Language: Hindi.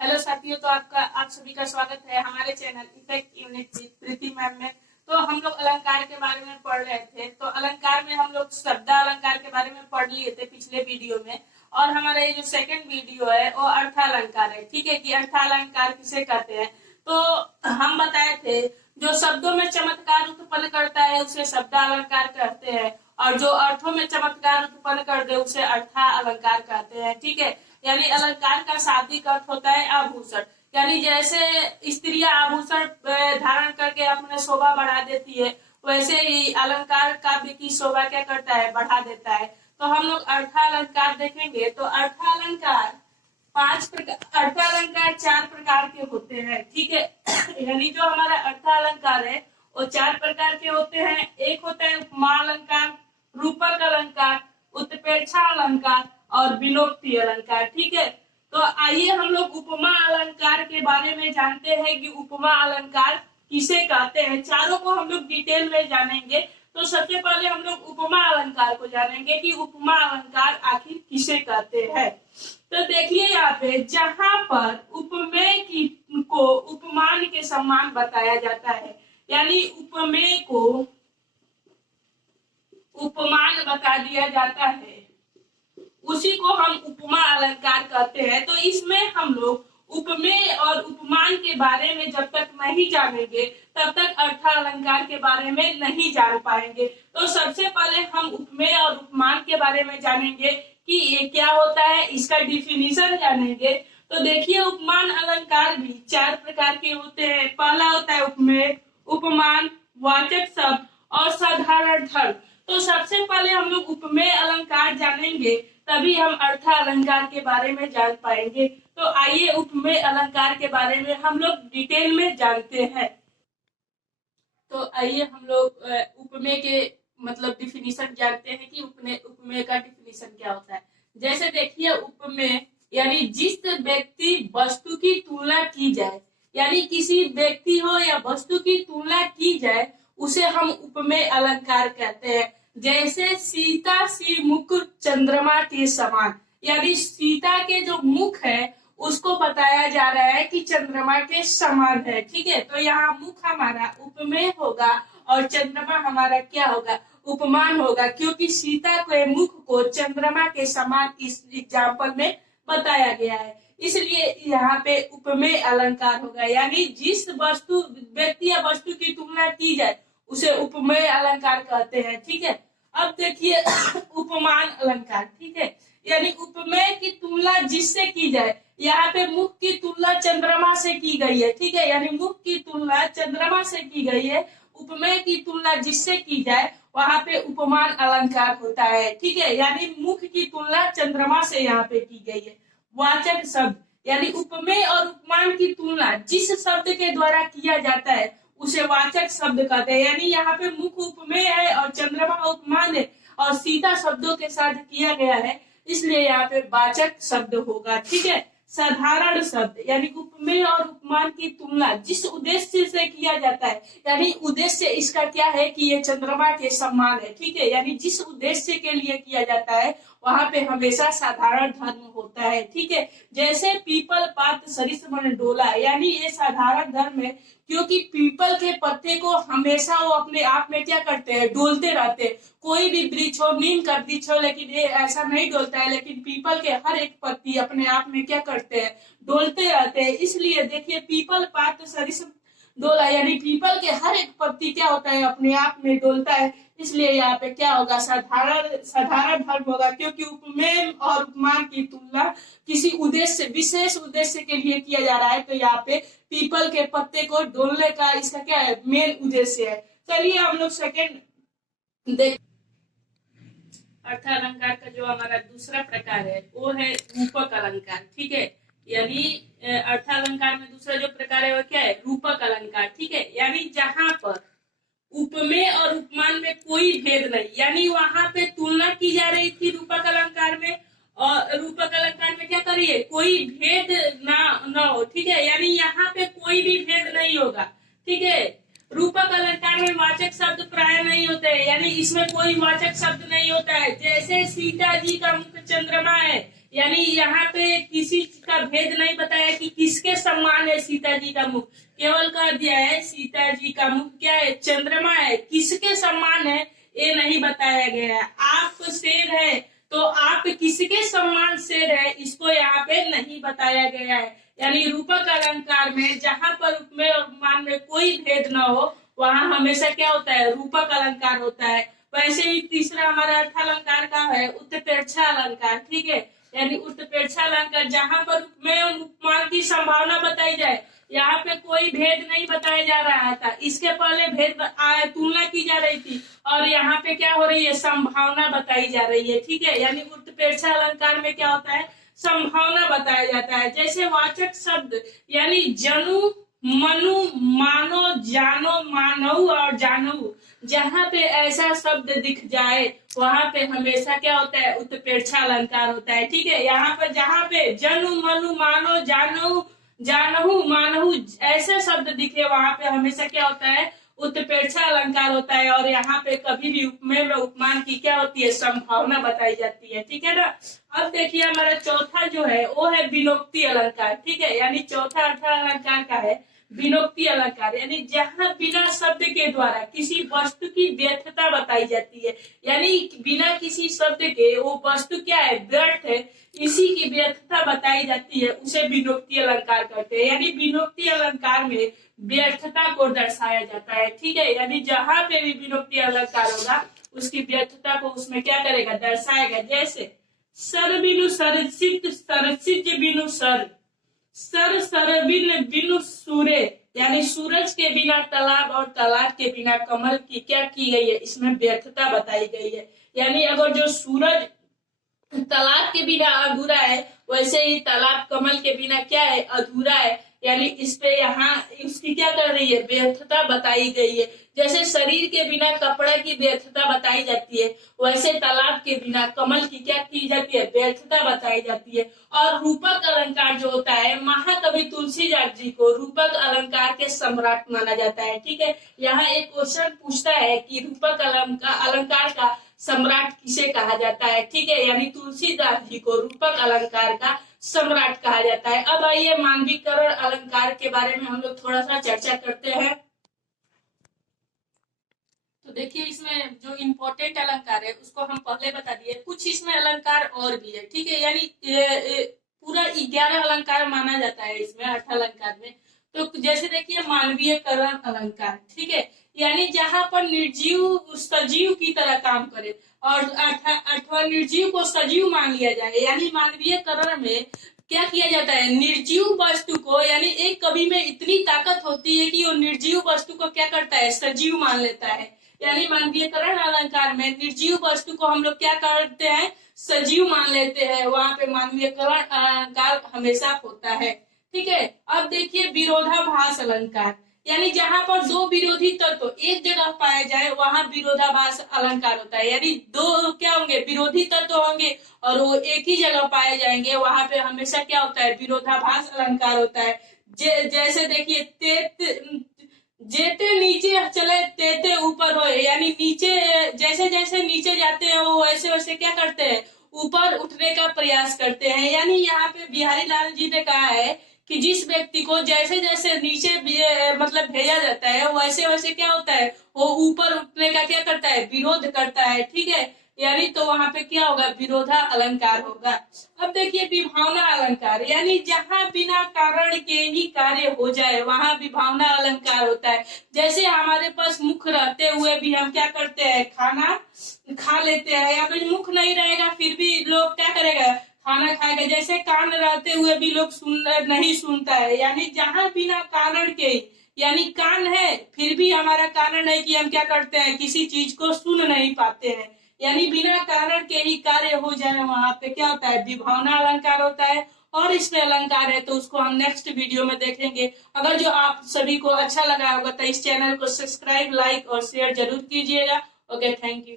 हेलो साथियों, तो आप सभी का स्वागत है हमारे channel effect unit with Preeti ma'am में। तो हम लोग अलंकार के बारे में पढ़ रहे थे। तो अलंकार में हम लोग शब्द अलंकार के बारे में पढ़ लिए थे पिछले वीडियो में। और हमारा ये जो सेकंड वीडियो है वो अर्थालंकार है। ठीक है कि अर्थालंकार किसे कहते हैं। तो हम बताए थे जो शब्दों में चमत्कार उत्पन्न करता है उसे शब्द अलंकार कहते हैं, और जो अर्थों में चमत्कार उत्पन्न कर दे उसे अर्था अलंकार कहते हैं। ठीक है, यानी अलंकार का शाब्दिक अर्थ होता है आभूषण। यानी जैसे स्त्रियां आभूषण धारण करके अपने शोभा बढ़ा देती है, वैसे ही अलंकार काव्य की शोभा क्या करता है, बढ़ा देता है। तो हम लोग अर्थालंकार देखेंगे। तो अर्थालंकार अर्थालंकार 4 प्रकार के होते हैं। ठीक है यानी जो हमारा अर्थालंकार है वो 4 प्रकार के होते हैं। एक होता है उपमा अलंकार, रूपक अलंकार, उत्प्रेक्षा अलंकार और विलोक्ति अलंकार। ठीक है, तो आइए हम लोग उपमा अलंकार के बारे में जानते हैं कि उपमा अलंकार किसे कहते हैं। चारों को हम लोग डिटेल में जानेंगे। तो सबसे पहले हम लोग उपमा अलंकार को जानेंगे कि उपमा अलंकार आखिर किसे कहते हैं। तो देखिए यहाँ पे जहां पर उपमेय की को उपमान के समान बताया जाता है, यानी उपमेय को उपमान बता दिया जाता है, उसी को हम उपमा अलंकार कहते हैं। तो इसमें हम लोग उपमेय और उपमान के बारे में जब तक नहीं जानेंगे तब तक अर्थालंकार के बारे में नहीं जान पाएंगे। तो सबसे पहले हम उपमेय और उपमान के बारे में जानेंगे कि ये क्या होता है, इसका डिफिनीशन जानेंगे। तो देखिए उपमान अलंकार भी 4 प्रकार के होते हैं। पहला होता है उपमेय, उपमान, वाचक शब्द और साधारण धर्म। तो सबसे पहले हम लोग उपमेय अलंकार जानेंगे, तभी हम अर्थालंकार के बारे में जान पाएंगे। तो आइए उपमेय अलंकार के बारे में हम लोग डिटेल में जानते हैं। तो आइए हम लोग उपमेय के मतलब डिफिनीशन जानते हैं कि उपमेय का डिफिनीशन क्या होता है। जैसे देखिए उपमेय यानी जिस व्यक्ति वस्तु की तुलना की जाए, यानी किसी व्यक्ति हो या वस्तु की तुलना की जाए उसे हम उपमेय अलंकार कहते हैं। जैसे सीता सी मुख चंद्रमा के समान, यानी सीता के जो मुख है उसको बताया जा रहा है कि चंद्रमा के समान है। ठीक है, तो यहाँ मुख हमारा उपमेय होगा और चंद्रमा हमारा क्या होगा, उपमान होगा, क्योंकि सीता के मुख को चंद्रमा के समान इस एग्जाम्पल में बताया गया है, इसलिए यहाँ पे उपमेय अलंकार होगा। यानी जिस वस्तु व्यक्ति या वस्तु की तुलना की जाए उसे उपमेय अलंकार कहते हैं। ठीक है, अब देखिए उपमान अलंकार। ठीक है, यानी उपमेय की तुलना जिससे की जाए, यहाँ पे मुख की तुलना चंद्रमा से की गई है। ठीक है, यानी मुख की तुलना चंद्रमा से की गई है, उपमेय की तुलना जिससे की जाए वहां पे उपमान अलंकार होता है। ठीक है, यानी मुख की तुलना चंद्रमा से यहाँ पे की गई है। वाचक शब्द यानी उपमेय और उपमान की तुलना जिस शब्द के द्वारा किया जाता है उसे वाचक शब्द कहते हैं। यानी यहाँ पे मुख उपमेय है और चंद्रमा उपमान है और सीता शब्दों के साथ किया गया है, इसलिए यहाँ पे वाचक शब्द होगा। ठीक है, साधारण शब्द यानी उपमेय और उपमान की तुलना जिस उद्देश्य से किया जाता है, यानी उद्देश्य इसका क्या है कि ये चंद्रमा के समान है। ठीक है, यानी जिस उद्देश्य के लिए किया जाता है वहां पे हमेशा साधारण धर्म होता है। ठीक है, जैसे पीपल पात सरिस मन डोला, यानी ये साधारण धर्म है क्योंकि पीपल के पत्ते को हमेशा वो अपने आप में क्या करते हैं, डोलते रहते हैं। कोई भी वृक्ष हो, नीम का वृक्ष हो, लेकिन ये ऐसा नहीं डोलता है, लेकिन पीपल के हर एक पत्ती अपने आप में क्या करते हैं, डोलते रहते हैं। इसलिए देखिए पीपल पात सरिस डोला, यानी पीपल के हर एक पत्ती क्या होता है, अपने आप में डोलता है, इसलिए यहाँ पे क्या होगा, साधारण धर्म होगा। क्योंकि उपमेय और उपमान की तुलना किसी उद्देश्य, विशेष उद्देश्य के लिए किया जा रहा है, तो यहाँ पे पीपल के पत्ते को डोलने का इसका क्या है, मेन उद्देश्य है। चलिए हम लोग सेकेंड देख अर्थालंकार का जो हमारा दूसरा प्रकार है वो है रूपक अलंकार। ठीक है, यानी अर्थालंकार में दूसरा जो प्रकार है वो क्या है, रूपक अलंकार। ठीक है, यानी जहां पर उपमेय और उपमान में कोई भेद नहीं, यानी वहां पे तुलना की जा रही थी रूपक अलंकार में, और रूपक अलंकार में क्या करिए, कोई भेद ना हो। ठीक है, यानी यहाँ पे कोई भी भेद नहीं होगा। ठीक है, रूपक अलंकार में वाचक शब्द प्राय नहीं होते हैं, यानी इसमें कोई वाचक शब्द नहीं होता है। जैसे सीता जी का मुख चंद्रमा है, यानी यहाँ पे किसी का भेद नहीं बताया कि किसके समान है सीता जी का मुख, केवल कह दिया है सीता जी का मुख क्या है, चंद्रमा है। किसके समान है ये नहीं बताया गया है। आप शेर है तो आप किसके सम्मान शेर है, इसको यहाँ पे नहीं बताया गया है। यानी रूपक अलंकार में जहाँ पर उपमेय और उपमान में कोई भेद न हो वहाँ हमेशा क्या होता है, रूपक अलंकार होता है। वैसे ही तीसरा हमारा अर्थालंकार का है उत्प्रेक्षा अलंकार, ठीक है। यानी उत्प्रेक्षा अलंकार जहाँ पर उपमेय और उपमान की संभावना बताई जाए, यहाँ पे कोई भेद नहीं बताया जा रहा था। इसके पहले भेद तुलना की जा रही थी और यहाँ पे क्या हो रही है, संभावना बताई जा रही है, ठीक है। यानी उत्प्रेक्षा अलंकार में क्या होता है, संभावना बताया जाता है। जैसे वाचक शब्द यानी जनु, मनु, मानो, जानो, मानव और जानव, जहाँ पे ऐसा शब्द दिख जाए वहां पे हमेशा क्या होता है, उत्प्रेक्षा अलंकार होता है, ठीक है। यहाँ पर जहाँ पे जनु, मनु, मानो, जानव, जानहु, मानहु ऐसे शब्द दिखे वहां पे हमेशा क्या होता है, उत्प्रेक्षा अलंकार होता है। और यहाँ पे कभी भी उपमेय में उपमान की क्या होती है, संभावना बताई जाती है, ठीक है ना। अब देखिए हमारा चौथा जो है वो है विनोक्ति अलंकार, ठीक है। यानी चौथा अलंकार का है विनोक्ति अलंकार, यानी जहाँ बिना शब्द के द्वारा किसी वस्तु की व्यर्थता बताई जाती है। यानी बिना किसी शब्द के वो वस्तु क्या है, व्यर्थ है, इसी की व्यर्थता बताई जाती है, उसे विनोक्ति अलंकार कहते हैं। यानी विनोक्ति अलंकार में व्यर्थता को दर्शाया जाता है, ठीक है। यानी जहाँ पे भी विनोक्ति अलंकार होगा उसकी व्यर्थता को उसमें क्या करेगा, दर्शाएगा। जैसे सर बिनु सरसित, सरसिज बिनु सर, सर बिन बिनु सूर्य, यानी सूरज के बिना तालाब और तालाब के बिना कमल की क्या की गई है, इसमें व्यर्थता बताई गई है। यानी अगर जो सूरज तालाब के बिना अधूरा है वैसे ही तालाब कमल के बिना क्या है, अधूरा है। यानी इस पे यहाँ इसकी क्या कर रही है, व्यर्थता बताई गई है। जैसे शरीर के बिना कपड़ा की व्यर्थता बताई जाती है वैसे तालाब के बिना कमल की क्या की जाती है, व्यर्थता बताई जाती है। और रूपक अलंकार जो होता है, महाकवि तुलसीदास जी को रूपक अलंकार के सम्राट माना जाता है, ठीक है। यहाँ एक क्वेश्चन पूछता है कि रूपक अलंकार का सम्राट किसे कहा जाता है, ठीक है। यानी तुलसीदास जी को रूपक अलंकार का सम्राट कहा जाता है। अब आइए मानवीकरण अलंकार के बारे में हम लोग थोड़ा सा चर्चा करते हैं। तो देखिए इसमें जो इम्पोर्टेंट अलंकार है उसको हम पहले बता दिए, कुछ इसमें अलंकार और भी है, ठीक है। यानी पूरा 11 अलंकार माना जाता है इसमें अर्थालंकार में। तो जैसे देखिए मानवीयकरण अलंकार, ठीक है। यानी जहाँ पर निर्जीव सजीव की तरह काम करे और अथवा निर्जीव को सजीव मान लिया जाए। यानी मानवीयकरण में क्या किया जाता है, निर्जीव वस्तु को, यानी एक कवि में इतनी ताकत होती है कि वो निर्जीव वस्तु को क्या करता है, सजीव मान लेता है। यानी मानवीयकरण अलंकार में निर्जीव वस्तु को हम लोग क्या करते हैं, सजीव मान लेते हैं, वहां पे मानवीयकरण अलंकार हमेशा होता है, ठीक है। अब देखिए विरोधाभास अलंकार, यानी जहाँ पर दो विरोधी तत्व एक जगह पाए जाए वहां विरोधाभास अलंकार होता है। यानी दो क्या होंगे, विरोधी तत्व होंगे और वो एक ही जगह पाए जाएंगे, वहां पे हमेशा क्या होता है, विरोधाभास अलंकार होता है। जैसे देखिए जेते नीचे चले तेते ऊपर हो, यानी नीचे जैसे जैसे नीचे जाते हैं वो वैसे वैसे क्या करते हैं, ऊपर उठने का प्रयास करते हैं। यानी यहाँ पे बिहारी लाल जी ने कहा है कि जिस व्यक्ति को जैसे जैसे नीचे मतलब भेजा जाता है वैसे वैसे क्या होता है, वो ऊपर उठने का क्या करता है, विरोध करता है, ठीक है। यानी तो वहां पे क्या होगा, विरोधा अलंकार होगा। अब देखिए विभावना अलंकार, यानी जहाँ बिना कारण के ही कार्य हो जाए वहां विभावना अलंकार होता है। जैसे हमारे पास मुख रहते हुए भी हम क्या करते हैं, खाना खा लेते हैं, या फिर मुख नहीं रहेगा फिर भी लोग क्या करेगा, खाना खाएगा। जैसे कान रहते हुए भी लोग नहीं सुनता है। यानी जहाँ बिना कारण के, यानी कान है फिर भी हमारा कारण है कि हम क्या करते हैं, किसी चीज को सुन नहीं पाते हैं। यानी बिना कारण के ही कार्य हो जाए वहां पे क्या होता है, विभावना अलंकार होता है। और इसमें अलंकार है तो उसको हम नेक्स्ट वीडियो में देखेंगे। अगर जो आप सभी को अच्छा लगा होगा तो इस चैनल को सब्सक्राइब, लाइक और शेयर जरूर कीजिएगा। Okay, thank you.